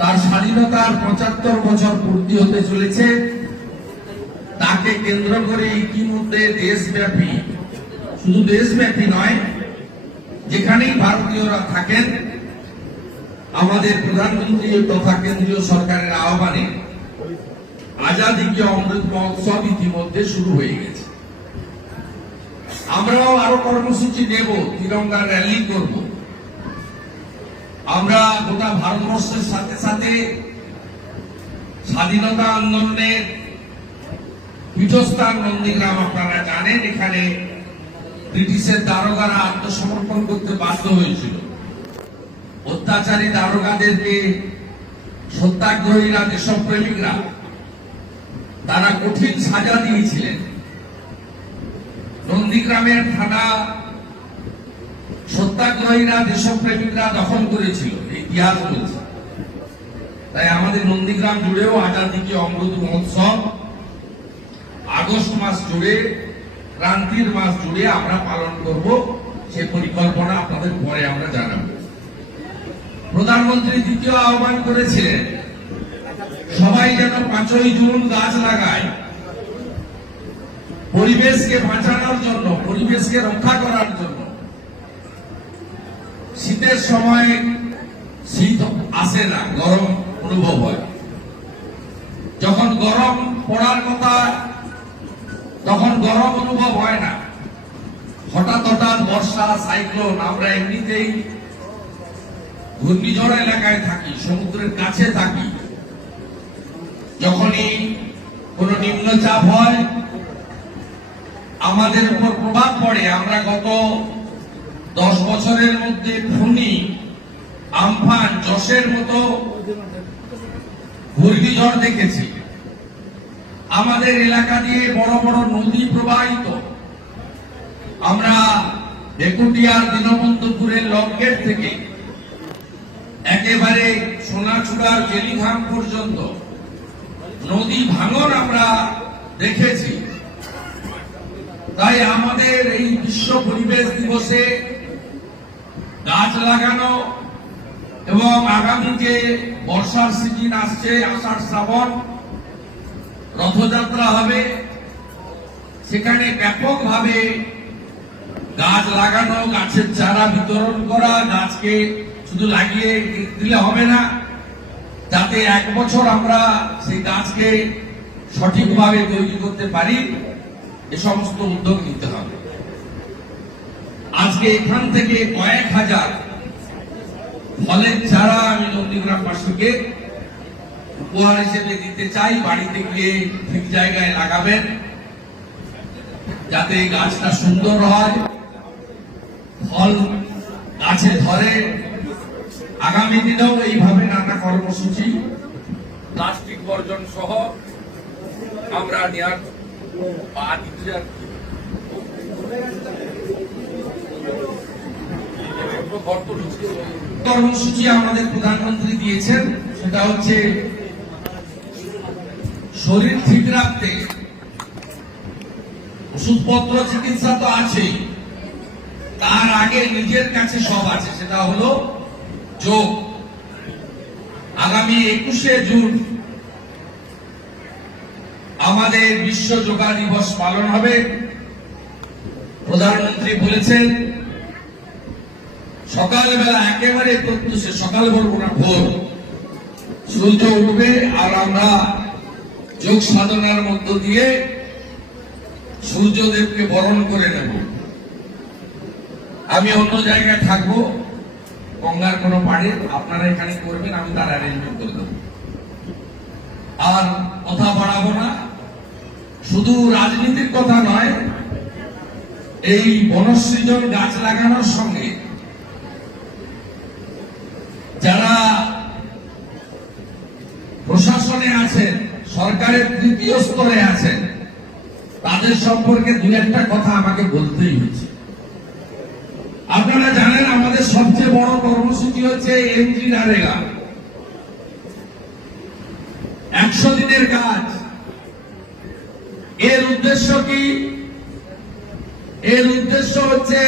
তার স্বাধীনতার ৭৫ বছর পূর্তি হতে চলেছে। তাকে কেন্দ্র করে ইতিমধ্যে দেশব্যাপী, শুধু দেশব্যাপী নয়, যেখানেই ভারতীয়রা থাকেন, আমাদের প্রধানমন্ত্রী তথা কেন্দ্রীয় সরকারের আহ্বানে আজাদী কি অমৃত মহোৎসব ইতিমধ্যে শুরু হয়ে গেছে। আমরাও আরো কর্মসূচি নেব, তিরঙ্গা র্যালি করব। আমরা গোটা ভারতবর্ষের সাথে সাথে স্বাধীনতা আন্দোলনের পীঠস্থান নন্দীগ্রাম, আপনারা জানেন, এখানে ব্রিটিশের দারোগারা আত্মসমর্পণ করতে বাধ্য হয়েছিল। অত্যাচারী দারোগাদেরকে সত্যাগ্রহীরা, দেশপ্রেমিকরা, তারা কঠিন সাজা দিয়েছিলেন। নন্দীগ্রামের থানা সত্যাগ্রহীরা, দেশপ্রেমিকরা দখল করেছিল, ইতিহাস বলছে। তাই আমাদের নন্দীগ্রাম জুড়েও আজাদী কি অমৃত মহোৎসব আগস্ট মাস জুড়ে, ক্রান্তির মাস জুড়ে আমরা পালন করব। সে পরিকল্পনা আপনাদের পরে আমরা জানাবো। প্রধানমন্ত্রী দ্বিতীয় আহ্বান করেছিলেন, সবাই যেন ৫ই জুন গাছ লাগায়, পরিবেশকে বাঁচানোর জন্য, পরিবেশকে রক্ষা করার জন্য। শীতের সময় শীত আসে না, গরম অনুভব হয়। যখন গরম পড়ার কথা, তখন গরম অনুভব হয় না। হঠাৎ হঠাৎ বর্ষা, সাইক্লোন, আমরা এমনিতেই ঘূর্ণিঝড় এলাকায় থাকি, সমুদ্রের কাছে থাকি। যখনই কোনো নিম্নচাপ হয়, আমাদের উপর প্রভাব পড়ে। আমরা গত 10 বছরের মধ্যে ফণী, আমফান, যশের মতো ঘূর্ণিঝড় দেখেছি। আমাদের এলাকা দিয়ে বড় বড় নদী প্রবাহিত। আমরা বেকুটিয়ার, দীনবন্ধুপুরের লকগেট থেকে একেবারে সোনাচূড়ার জেলিঘাম পর্যন্ত নদী ভাঙন আমরা দেখেছি। তাই আমাদের এই বিশ্ব পরিবেশ দিবসে গাছ লাগানো এবং আগামী যে বর্ষার সিজন আসছে, আষাঢ় শ্রাবণ, রথযাত্রা হবে, সেখানে ব্যাপকভাবে গাছ লাগানো, গাছের চারা বিতরণ করা। গাছকে শুধু লাগিয়ে দিলে হবে না, যাতে 1 বছর আমরা সেই গাছকে সঠিকভাবে তৈরি করতে পারি, এ সমস্ত উদ্যোগ নিতে হবে। আজকে এখান থেকে কয়েক হাজার ফলের চারা আমি নন্দীগ্রামবাসীকে উপহার হিসেবে দিতে চাই। বাড়িতে গিয়ে ঠিক জায়গায় লাগাবেন, যাতে গাছটা সুন্দর হয়, ফল গাছে ধরে। আগামী দিনেও এইভাবে নানা কর্মসূচি, প্লাস্টিক বর্জন সহ আমরা নেওয়ার কর্মসূচি আমাদের প্রধানমন্ত্রী দিয়েছেন। সেটা হচ্ছে শরীর ঠিক রাখতে ওষুধপত্র, চিকিৎসা তো আছেই, তার আগে নিজের কাছে সব আছে, সেটা হলো যোগ। আগামী 21শে জুন আমাদের বিশ্ব যোগা দিবস পালন হবে। প্রধানমন্ত্রী বলেছেন সকালবেলা একেবারে প্রত্যুষে, সকাল বলবো না, ভোর সূর্য উঠবে আর আমরা যোগ সাধনার মধ্য দিয়ে সূর্যদেবকে বরণ করে নেব। আমি অন্য জায়গায় থাকবো, গঙ্গার কোনো পাড়ে, আপনারা এখানে করবেন, আমি তার অ্যারেঞ্জমেন্ট করে দেবো। আর কথা বাড়াবো না। শুধু রাজনীতির কথা নয়, এই বনসৃজন, গাছ লাগানোর সঙ্গে যারা প্রশাসনে আছেন, সরকারের তৃতীয় স্তরে আছেন, তাদের সম্পর্কে 2-1টা কথা আমাকে বলতেই হচ্ছে। আপনারা জানেন আমাদের সবচেয়ে বড় কর্মসূচি হচ্ছে এমজিনরেগা, 100 দিনের কাজ। এর উদ্দেশ্য কি? এর উদ্দেশ্য হচ্ছে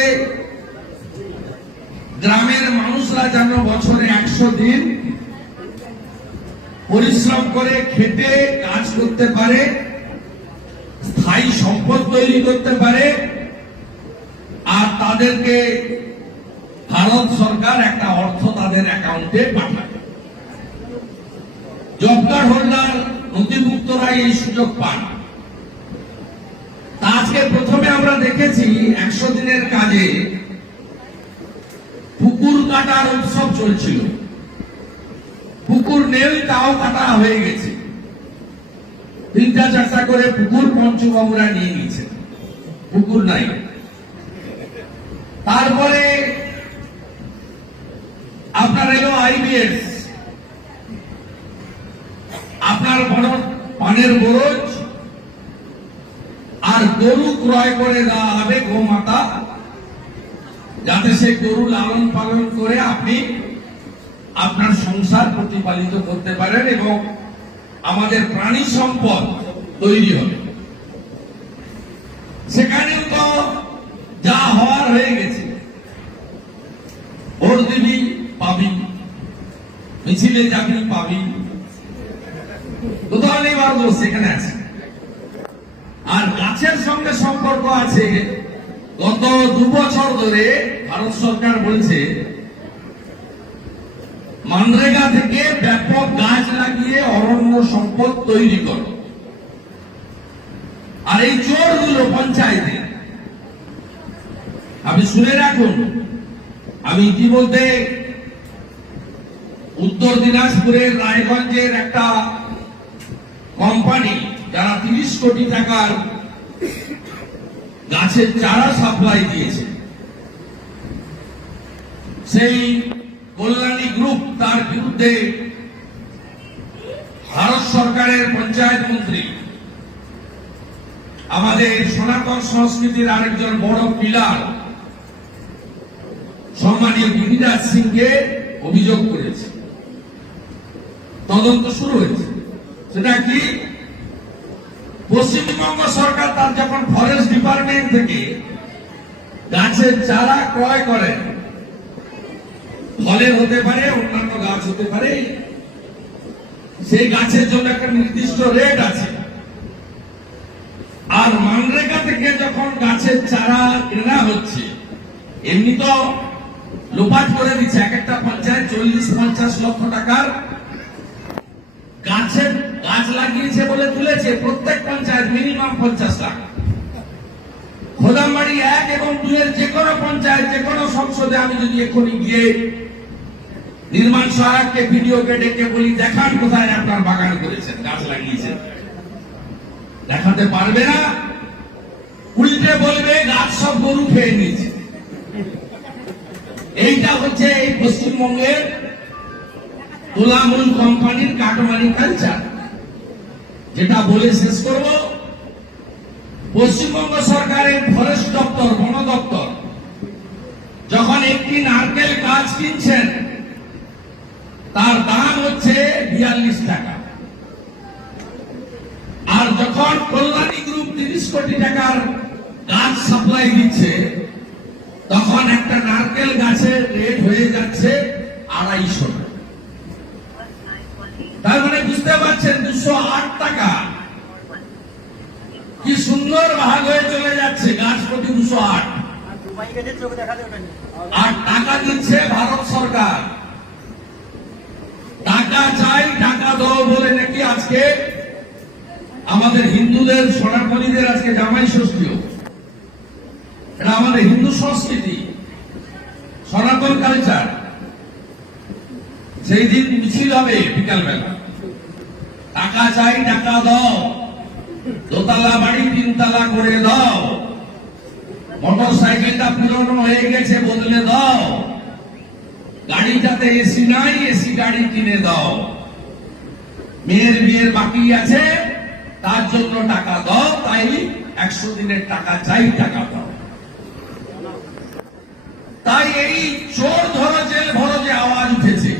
গ্রামের মানুষরা যেন বছরে 100 দিন পরিশ্রম করে খেটে কাজ করতে পারে, স্থায়ী সম্পদ তৈরি করতে পারে, আর তাদেরকে ভারত সরকার একটা অর্থ তাদের অ্যাকাউন্টে পাঠায়। জব কার্ড হোল্ডার নথিভুক্তরা এই সুযোগ পান। তা আজকে প্রথমে আমরা দেখেছি 100 দিনের কাজে পুকুর কাটার উৎসব চলছিল। পুকুর নেই, তাও কাটা হয়ে গেছে। 3টা-4টা করে পুকুর পঞ্চবাবুরা নিয়ে নিয়েছে, পুকুর নাই। তারপরে আপনার এলো আইবিএস, আপনার বড় পানের বরজ আর গরু ক্রয় করে দেওয়া হবে গোমাতা, যাতে সে গরু লালন পালন করে আপনি আপনার সংসার প্রতিপালিত করতে পারেন এবং আমাদের প্রাণী সম্পদ তৈরি হবে। সেখানেও তো যা হওয়ার হয়ে গেছে। ভোট দিবি পাবি, মিছিলে যাবি পাবি, কোথাও নেই বার দোষ সেখানে আছে। আর গাছের সঙ্গে সম্পর্ক আছে। গত 2 বছর ধরে ভারত সরকার বলছে মনরেগা থেকে ব্যাপক গাছ লাগিয়ে অরণ্য সম্পদ তৈরি করো। আর এই চোরগুলো পঞ্চায়েতে, আপনি শুনে রাখুন, আমি ইতিমধ্যে উত্তর দিনাজপুরের রায়গঞ্জের একটা কোম্পানি যারা 30 কোটি টাকার গাছের চারা সাপ্লাই দিয়েছে, সেই কল্যাণী গ্রুপ, তার বিরুদ্ধে ভারত সরকারের পঞ্চায়েত মন্ত্রী, আমাদের সনাতন সংস্কৃতির আরেকজন বড় পিলার সম্মানীয় গিরিরাজ সিংকে অভিযোগ করেছে। তদন্ত শুরু হয়েছে। সেটা কি? পশ্চিমবঙ্গ সরকার তার যখন ফরেস্ট ডিপার্টমেন্ট থেকে গাছের চারা ক্রয় করে, ফলের হতে পারে, অন্যান্য গাছ হতে পারে, সেই গাছের জন্য একটা নির্দিষ্ট রেট আছে। আর মনরেগা থেকে যখন গাছের চারা কেনা হচ্ছে, এমনি তো লোপাট করে দিচ্ছে। এক একটা পঞ্চায়েত 40-50 লক্ষ টাকার গাছ লাগিয়েছে বলে তুলেছে। প্রত্যেক পঞ্চায়েত মিনিমাম 50 লাখ। খোদামবাড়ি 1 এবং 2 এর যে কোনো পঞ্চায়েত, যে কোনো সংসদে আমি যদি এখনই গিয়ে নির্মাণ সহায়ককে, ভিডিওকে ডেকে বলি দেখান কোথায় আপনার বাগান করেছেন, গাছ লাগিয়েছেন, দেখাতে পারবে না। উল্টে বলবে গাছ সব গরু খেয়ে নিয়েছে। এইটা হচ্ছে এই পশ্চিমবঙ্গের তোলামূল কোম্পানির কাটমানি কালচার। যেটা বলে শেষ করব, পশ্চিমবঙ্গ সরকারের ফরেস্ট দপ্তর, বন দপ্তর যখন একটি নারকেল গাছ কিনছেন, তার দাম হচ্ছে 42 টাকা। আর যখন কল্যাণী গ্রুপ 30 কোটি টাকার গাছ সাপ্লাই দিচ্ছে, তখন একটা নারকেল গাছের রেট হয়ে যাচ্ছে 250 টাকা। তার মানে বুঝতে পারছেন 208 টাকা। কি সুন্দর ভাগ হয়ে চলে যাচ্ছে, গাছ প্রতি 208। আর টাকা দিচ্ছে ভারত সরকার। টাকা চাই, টাকা দাও বলে নাকি আজকে আমাদের হিন্দুদের, সনাতনীদের আজকে জামাই ষষ্ঠীও। এটা আমাদের হিন্দু সংস্কৃতি, সনাতন কালচার। সেই দিন মিছিল হবে বিকালবেলা, টাকা চাই, টাকা দাও, দোতলা বাড়ি 3 তলা করে দাও, মোটর সাইকেলটা পুরনো হয়ে গেছে বদলে দাও, গাড়িটাতে এসি নাই, এসি গাড়ি কিনে দাও, মেয়ের বিয়ের বাকি আছে তার জন্য টাকা দাও, তাই 100 দিনের টাকা চাই, টাকা দাও। তাই এই চোর ধরো জেল ভরো যে আওয়াজ উঠেছে,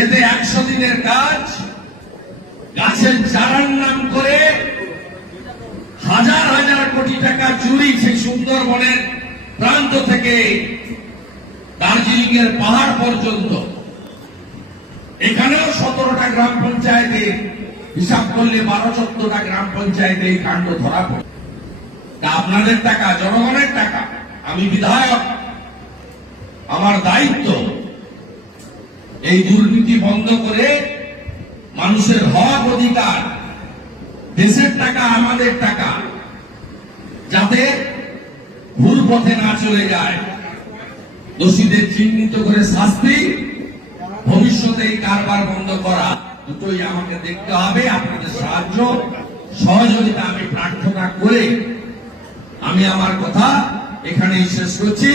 এতে 100 দিনের কাজ, গাছের চারার নাম করে হাজার হাজার কোটি টাকা চুরি, সেই সুন্দরবনের প্রান্ত থেকে দার্জিলিং এর পাহাড় পর্যন্ত এখানেও 17টা গ্রাম পঞ্চায়েতে হিসাব করলে 12-14টা গ্রাম পঞ্চায়েতে এই কাণ্ড ধরা পড়ে। তা আপনাদের টাকা, জনগণের টাকা, আমি বিধায়ক, আমার দায়িত্ব এই দুর্নীতি বন্ধ করে মানুষের হক অধিকার, দেশের টাকা আমাদের টাকা, যাতে ভুল পথে না চলে যায়, দোষীদের চিহ্নিত করে শাস্তি, ভবিষ্যতে এই কারবার বন্ধ করা, দুটোই আমাকে দেখতে হবে। আপনাদের সাহায্য সহযোগিতা আমি প্রার্থনা করে আমি আমার কথা এখানেই শেষ করছি।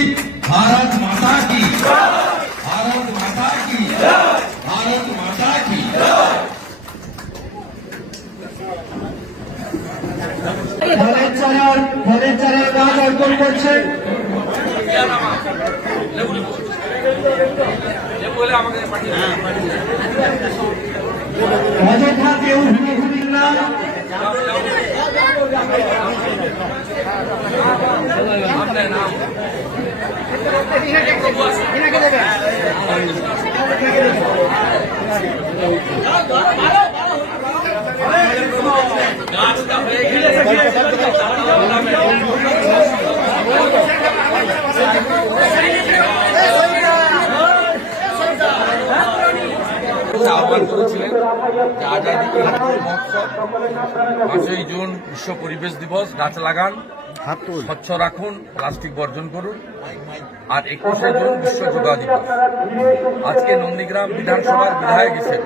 ভারত মাতা কি, ভারত মাতা কি, ভারত মাতা কি। ফলের চারা গাছ অর্পণ করছেন। অযথা কেউ ঘুমিয়ে না। আহ্বান করেছিলেন যে আজাদী মহোৎসব 5ই জুন বিশ্ব পরিবেশ দিবস, গাছ লাগান, স্বচ্ছ রাখুন, প্লাস্টিক বর্জন করুন। আর 21শে জুন বিশ্ব যোগা দিবস। আজকে নন্দীগ্রাম বিধানসভার বিধায়ক হিসেবে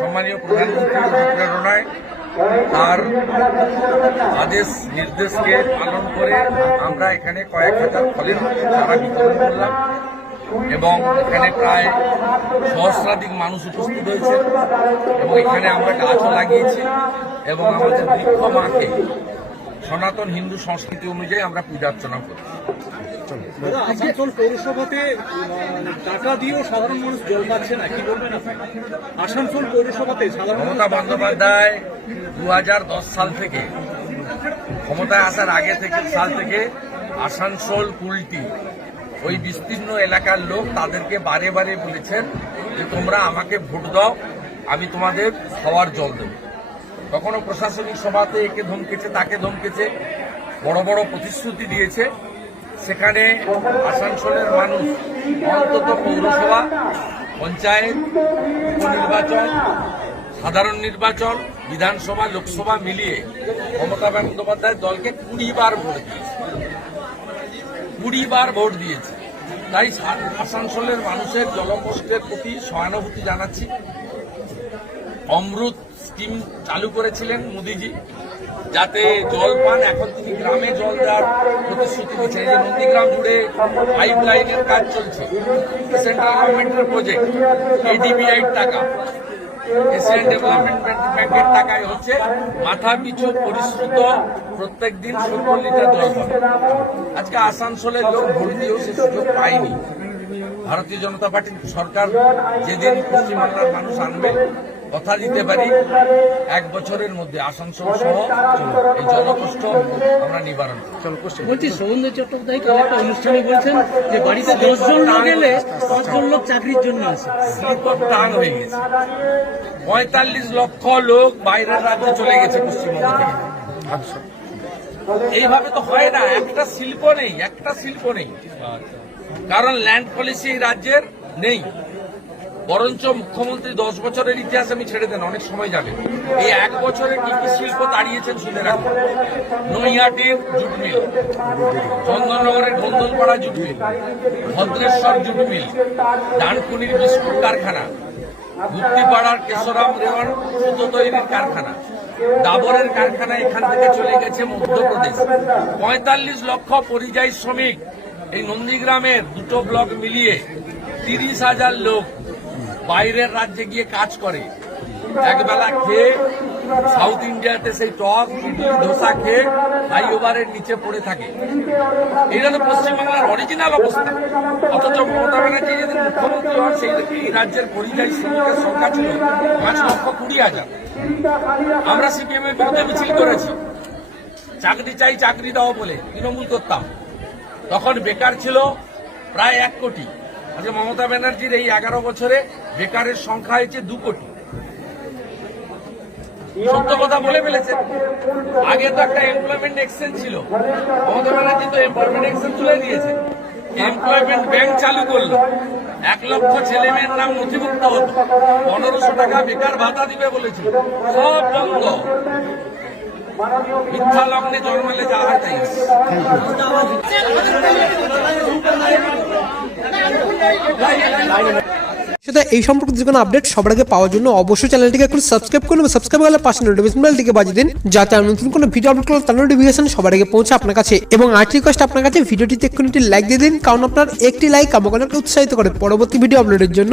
সম্মানীয় প্রধানমন্ত্রীর অনুপ্রেরণায় তার আদেশ নির্দেশকে পালন করে আমরা এখানে কয়েক হাজার ফলের চারা বিতরণ করলাম এবং এখানে প্রায় সহস্রাধিক মানুষ উপস্থিত হয়েছে এবং এখানে আমরা গাছও লাগিয়েছি এবং আমাদের বৃক্ষ মাকে সনাতন হিন্দু সংস্কৃতি অনুযায়ী আমরা পূজা অর্চনা করি। আসানসোল পৌরসভাতে টাকা দিয়েও সাধারণ মানুষ জল পাচ্ছে না, কি বলবেন আপনি? আসানসোল পৌরসভাতে সাধারণ মমতা বন্দ্যোপাধ্যায় 2010 সাল থেকে ক্ষমতায় আসার আগে থেকে আসানসোল কুলটি ওই বিস্তীর্ণ এলাকার লোক তাদেরকে বারে বারে বলেছেন যে তোমরা আমাকে ভোট দাও, আমি তোমাদের খাওয়ার জল দেব। কখনো প্রশাসনিক সভাতে একে ধমকেছে, তাকে ধমকেছে, বড় বড় প্রতিশ্রুতি দিয়েছে। সেখানে আসানসোলের মানুষ অন্তত পৌরসভা, পঞ্চায়েত, উপনির্বাচন, সাধারণ নির্বাচন, বিধানসভা, লোকসভা মিলিয়ে মমতা বন্দ্যোপাধ্যায় দলকে 20 বার ভোট দিয়েছে, 20 বার ভোট দিয়েছে। তাই আসানসোলের মানুষের জলকষ্টের প্রতি সহানুভূতি জানাচ্ছি। অমৃত স্কিম চালু করেছিলেন মোদিজি, যাতে জল পান। এখন তিনি গ্রামে জল দেওয়ার প্রতিশ্রুতি দিচ্ছেন। এই যে নন্দীগ্রাম জুড়ে পাইপ লাইনের কাজ চলছে, সেন্ট্রাল গভর্নমেন্টের প্রজেক্ট, এডিবিআই টাকা, এশিয়ান ডেভেলপমেন্ট ব্যাংকের টাকায় হচ্ছে। মাথা পিছু পরিশ্রুত প্রত্যেক দিন 70 লিটার জল পাবে। আজকে আসানসোলের লোক ভোট দিয়েও সে সুযোগ পায়নি। ভারতীয় জনতা পার্টির সরকার যেদিন পশ্চিমবাংলার মানুষ আনবে, কথা দিতে পারি 1 বছরের মধ্যে আসানসোল সহ এই জলকষ্ট আমরা নিবারণ করব। বলছি, সৌন্দর্য চট্টোপাধ্যায় কাল একটা অনুষ্ঠানে বলছেন যে বাড়িতে 10 জন না গেলে 5 জন লোক চাকরির জন্য আছে। শিল্পর টান হয়ে গেছে। 45 লক্ষ লোক বাইরের রাজ্যে চলে গেছে পশ্চিমবঙ্গ থেকে। এইভাবে তো হয় না। একটা শিল্প নেই, কারণ ল্যান্ড পলিসি এই রাজ্যের নেই। বরঞ্চ মুখ্যমন্ত্রী 10 বছরের ইতিহাস আমি ছেড়ে দেন, অনেক সময় যাবে। এই 1 বছরে কি কি শিল্প দাঁড়িয়েছেন শুনে রাখুন। নৈহাটির জুট মিল, চন্দননগরের Dhandalpara jute mill, Bhadreswar jute mill, ডানকুনির বিস্কুট কারখানা, গুপ্তিপাড়ার কেশরাম রেওয়ান সুতো তৈরির কারখানা, ডাবরের কারখানা এখান থেকে চলে গেছে মধ্যপ্রদেশ। 45 লক্ষ পরিযায়ী শ্রমিক এই নন্দীগ্রামের 2টো ব্লক মিলিয়ে 30,000 লোক বাইরের রাজ্যে গিয়ে কাজ করে। একবেলা খেয়ে সাউথ ইন্ডিয়াতে সেই টক ইডলি ধোসা খেয়ে ফ্লাইওভারের নিচে পড়ে থাকে। এটা তো পশ্চিমবাংলার অরিজিনাল অবস্থা। অথচ মমতা ব্যানার্জি যেদিন মুখ্যমন্ত্রী হন, সেই এই রাজ্যের পরিযায়ী শ্রমিকের সংখ্যা ছিল 5,20,000। আমরা সিপিএম এর বিরুদ্ধে মিছিল করেছি, চাকরি চাই, চাকরি দাও বলে তৃণমূল করতাম। তখন বেকার ছিল প্রায় 1 কোটি। আজকে মমতা ব্যানার্জির এই 11 বছরে বেকারের সংখ্যা হয়েছে 2 কোটি। সত্য কথা বলে ফেলেছেন। আগে তো একটা এমপ্লয়মেন্ট এক্সচেঞ্জ ছিল, মমতা ব্যানার্জি তো এমপ্লয়মেন্ট এক্সচেঞ্জ তুলে দিয়েছে। এমপ্লয়মেন্ট ব্যাংক চালু করলো, 1 লক্ষ ছেলে মেয়ের নাম নথিভুক্ত হতো, 1500 টাকা বেকার ভাতা দিবে বলেছিল, সব বন্ধ। মিথ্যা লগ্নে জন্মালে যা হয় তাই। সেটা এই সম্পর্কে যে কোনো আপডেট সবার আগে পাওয়ার জন্য অবশ্যই চ্যানেলটিকে এখন সাবস্ক্রাইব করুন এবং সাবস্ক্রাইব করলে পাশে নোটিফিকেশন বেলটিকে বাজিয়ে দিন, যাতে আর নতুন কোনো ভিডিও আপলোড করলে তার নোটিফিকেশন সবার আগে পৌঁছে আপনার কাছে। এবং আরেকটি রিকোয়েস্ট আপনার কাছে, ভিডিওটিতে একটু লাইক দিয়ে দিন, কারণ আপনার একটি লাইক আমাকে অনেক উৎসাহিত করে পরবর্তী ভিডিও আপলোডের জন্য।